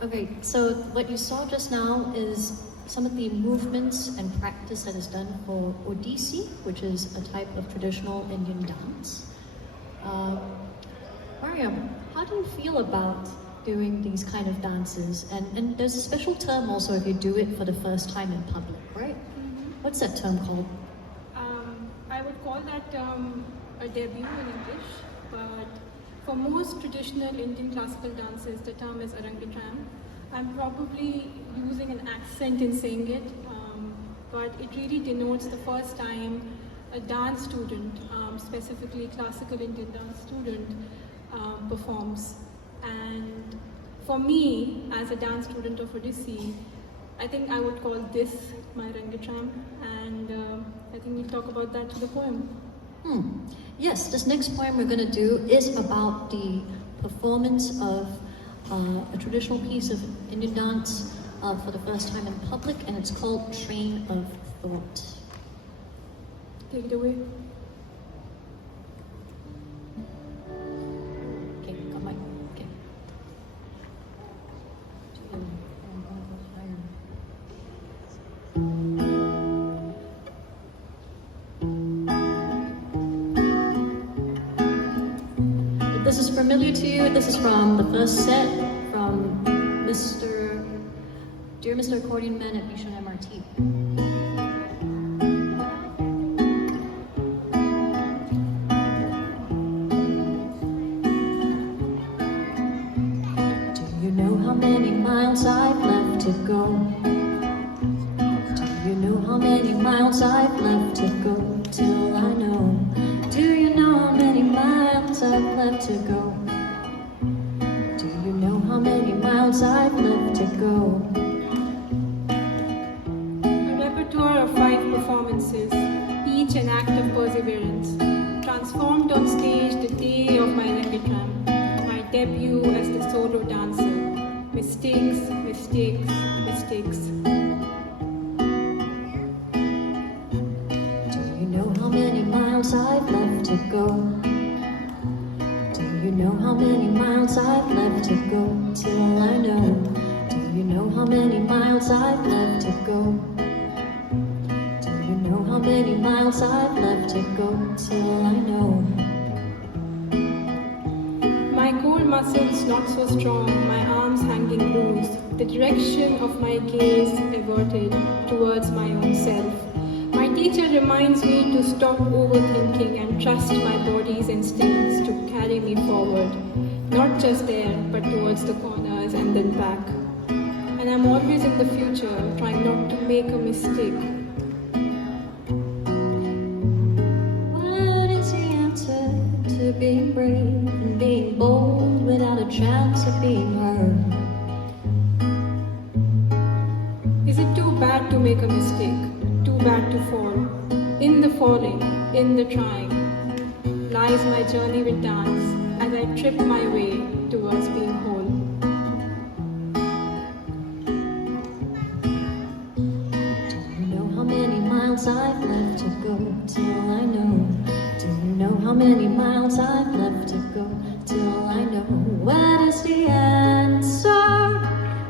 Okay, so what you saw just now is some of the movements and practice that is done for Odissi, which is a type of traditional Indian dance. Mariyam, how do you feel about doing these kind of dances? And there's a special term also if you do it for the first time in public, right? Mm-hmm. What's that term called? I would call that term a debut in English, but for most traditional Indian classical dances, the term is arangitram. I'm probably using an accent in saying it, but it really denotes the first time a dance student, specifically classical Indian dance student, performs. And for me, as a dance student of Odissi, I think I would call this my arangitram, and I think we'll talk about that to the poem. Yes, this next poem we're going to do is about the performance of a traditional piece of Indian dance for the first time in public, and it's called Train of Thought. Take it away. Okay, got my, okay. If this is familiar to you, this is from the first set from Dear Mr. Accordion Man at Mission MRT. Do you know how many miles I've left to go? Do you know how many miles I've left to go till I know? Do you know how many miles I've left to go? Do you know how many miles I've left to go? A repertoire of 5 performances, each an act of perseverance, transformed on stage the day of my arangitram, my debut as the solo dancer. Mistakes, mistakes, mistakes. Do you know how many miles I've left to go? Do you know how many miles I've left to go till I know? Do you know how many miles I've left to go? Do you know how many miles I've left to go till I know? My core muscles not so strong, my arms hanging loose, the direction of my gaze averted towards my own self. My teacher reminds me to stop overthinking and trust my body's instincts to carry me forward, not just there, but towards the corners and then back. And I'm always in the future, trying not to make a mistake. What is the answer to being brave and being bold without a chance of being heard? Is it too bad to make a mistake? Too bad to fall? In the falling, in the trying, lies my journey with dance as I trip my way towards being whole. Do you know how many miles I've left to go till I know? Do you know how many miles I've left to go till I know? What is the answer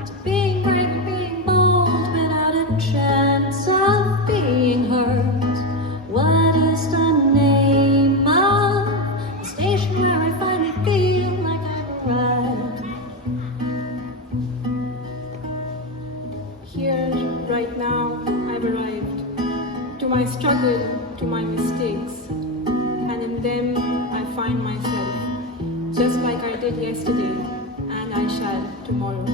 to being brave and being bold without a chance of being heard? What is the name of the station where I finally feel like I've arrived? Here, right now, I've arrived. To my struggle, to my mistakes. And in them, I find myself. Just like I did yesterday, and I shall tomorrow.